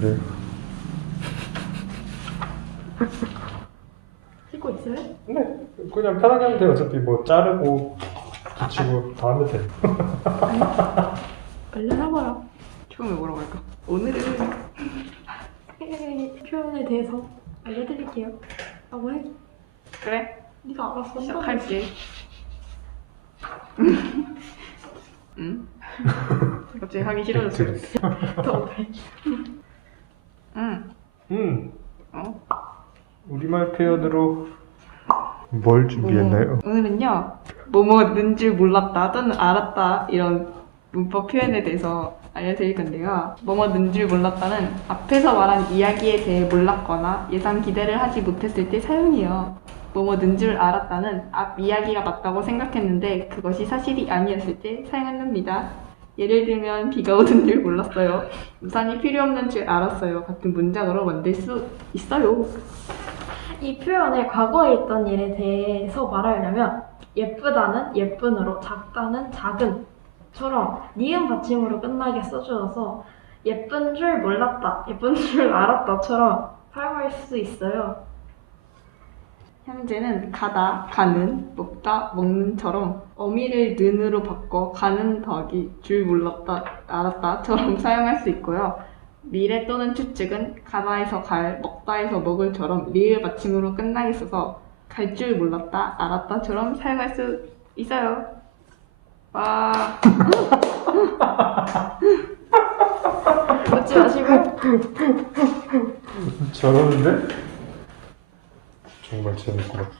그래요. 찍고 있어요? 네, 그냥 편하게 하면 돼요. 어차피 뭐 자르고 붙이고 다 하면 돼요. 얼른 해봐요. 처음에 뭐라고 할까? 오늘은 표현에 대해서 알려드릴게요. 하고 해. 그래 네가 알았어. 시작할게. 응? 갑자기 하기 싫어졌어. 더 해. 응. 음, 어? 우리말 표현으로 뭘 준비했나요? 뭐, 오늘은요 뭐 뭐는 줄 몰랐다 또는 알았다 이런 문법 표현에 대해서 알려드릴 건데요 뭐뭐는 줄 몰랐다는 앞에서 말한 이야기에 대해 몰랐거나 예상 기대를 하지 못했을 때 사용해요 뭐뭐는 줄 알았다는 앞 이야기가 맞다고 생각했는데 그것이 사실이 아니었을 때 사용한답니다 예를 들면 비가 오는 줄 몰랐어요. 우산이 필요 없는 줄 알았어요. 같은 문장으로 만들 수 있어요. 이 표현을 과거에 있던 일에 대해서 말하려면 예쁘다는 예쁜으로 작다는 작은처럼 니은 받침으로 끝나게 써주어서 예쁜 줄 몰랐다, 예쁜 줄 알았다처럼 사용할 수 있어요. 현재는 가다, 가는, 먹다, 먹는처럼 어미를 는으로 바꿔 가는 더하기 줄 몰랐다, 알았다처럼 사용할 수 있고요. 미래 또는 추측은 가다에서 갈, 먹다에서 먹을처럼 리을 받침으로 끝나게 써서 갈 줄 몰랐다, 알았다처럼 사용할 수 있어요. 와, 웃지 마시고 저러는데? 정말 재밌구나.